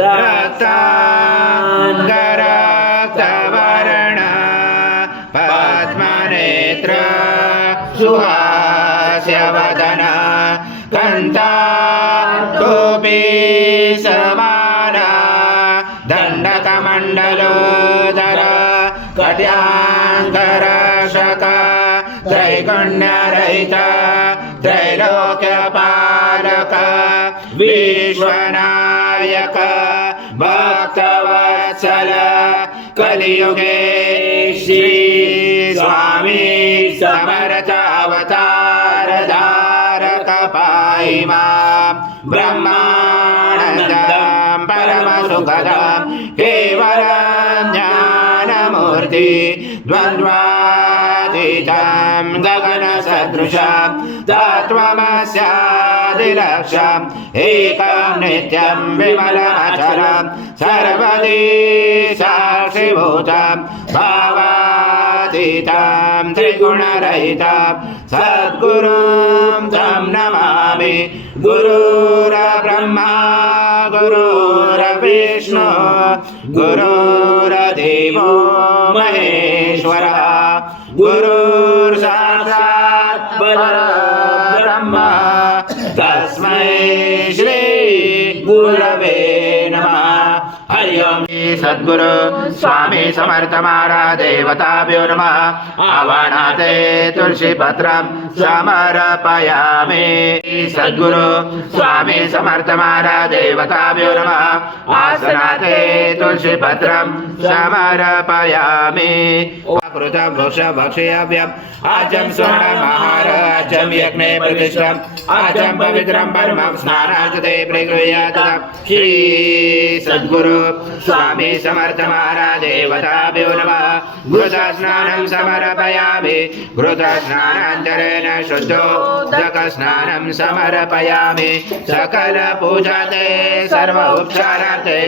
रक्ताङ्गरक्तवर्ण पद्मनेत्र सुहास्यवदन कन्ताटोपी समाना दण्डकमण्डलोदर कट्याङ्गरक्षक त्रैगुण्यरहित त्रैलोक्यपालक विश्वनायक भक्तवत्सल कलियुगे श्री स्वामी समर्थ अवतार धारक पाहि मां ब्रह्मानन्दं परमसुखदं केवलं ज्ञानमूर्ति द्वन्द्वातीतं गगनसदृशं तत्त्वमस्यादिलक्ष्यम् एकं नित्यं विमलमचलं सर्वदी साक्षिभूतं भावातीतं त्रिगुणरहितं सद्गुरुं तं नमामि गुरुर्ब्रह्मा गुरुर्विष्णु गुरुर्देवो महेश्वरः गुरुर्साक्षात् परब्रह्म तस्मै श्री गुरवे नमः। हरि ओम। सद्गुरु स्वामी समर्थ महाराज देवताभ्यो नमः। आवाहनाते तुलसी पत्रं समर्पयामि। सद्गुरु स्वामी समर्थ महाराज देवताभ्यो नमः। आसनाते तुलसी पत्रं समर्पयामि। कृतं भक्षयव्यम् आजं स्वर्णमहाराजं यज्ञे प्रतिष्ठम् आजं पवित्रं परमं स्नानार्थे प्रगृह्यात् श्री सद्गुरु स्वामी समर्थ महाराज देवताभ्यो नमः। घृतस्नानं समर्पयामि। घृतस्नानान्तरेण शुद्धोदकस्नानं समर्पयामि। सकलपूजाते सर्व उपचारार्थे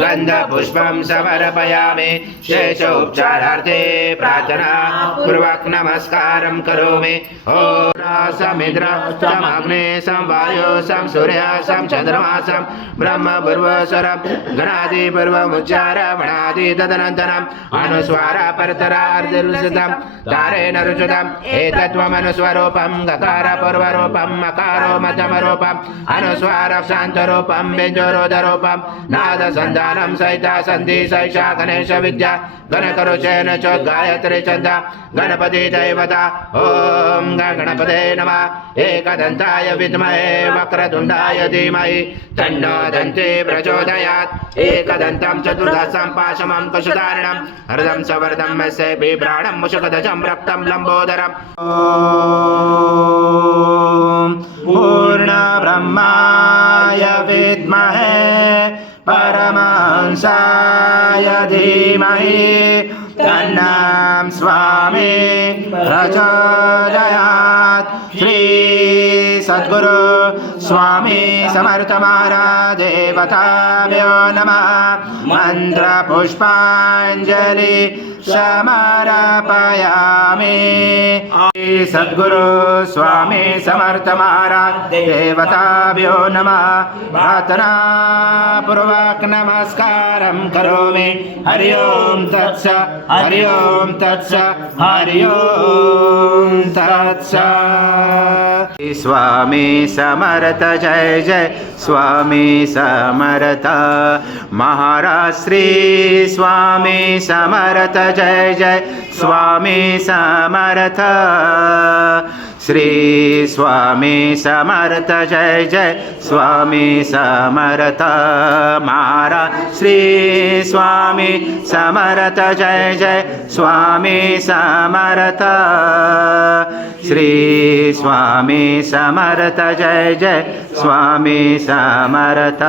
गन्धपुष्पं समर्पयामि। शेषोपचारार्थे प्रार्थना पूर्वक नमस्कारं करोमि। ओम समिद्र समग्ने सम वायु सम सूर्य सम चंद्रमा सम ब्रह्म पूर्वस्वरं गणादि पूर्वमुच्चारणमणादि तदनन्तरम् अनुस्वार परतरार्धरुचितं तारेण रुचितम् एतत्त्वमनुस्वरूपं गकार पूर्वरूपं मकारो मध्यमरूपम् अनुस्वार शान्तरूपं व्यञ्जरोदरूपं नादसन्धानं सहिता सन्धि सैषा गणेश विद्या गणकरुचेन च गायत्री छन्द गणपति दैवता। ओम गणपते नमः। एकदन्ताय विद्महे वक्रतुण्डाय धीमहि तन्नो दन्ती प्रचोदयात्। एकदन्तं चतुर्दशं पाशमं कुशधारिणं हृदं सवर्धं यस्य बिभ्राणं मुषकध्वजं रक्तं लम्बोदरम्। ओम पूर्णब्रह्माय विद्महे परमहंसाय धीमहि तन्नं स्वामी प्रचोदयात्। श्री सद्गुरु स्वामी समर्थ महाराज देवताभ्यो नमः। मंत्र पुष्पांजलि समर्पयामि। सद्गुरु स्वामी समर्थ महाराज देवताभ्यो नमः। प्रार्थना पूर्वक नमस्कारं करोमि। हरि ओम तत्स हरि ओम तत्स हरि ओम तत्स। स्वामी समर्थ जय जय स्वामी समर्थ महाराज श्री स्वामी समर्थ जय जय स्वामी समर्थ श्री स्वामी समर्थ जय जय स्वामी समर्थ महाराज श्री स्वामी समर्थ जय जय स्वामी समर्थ श्री स्वामी समर्थ जय जय स्वामी समर्थ।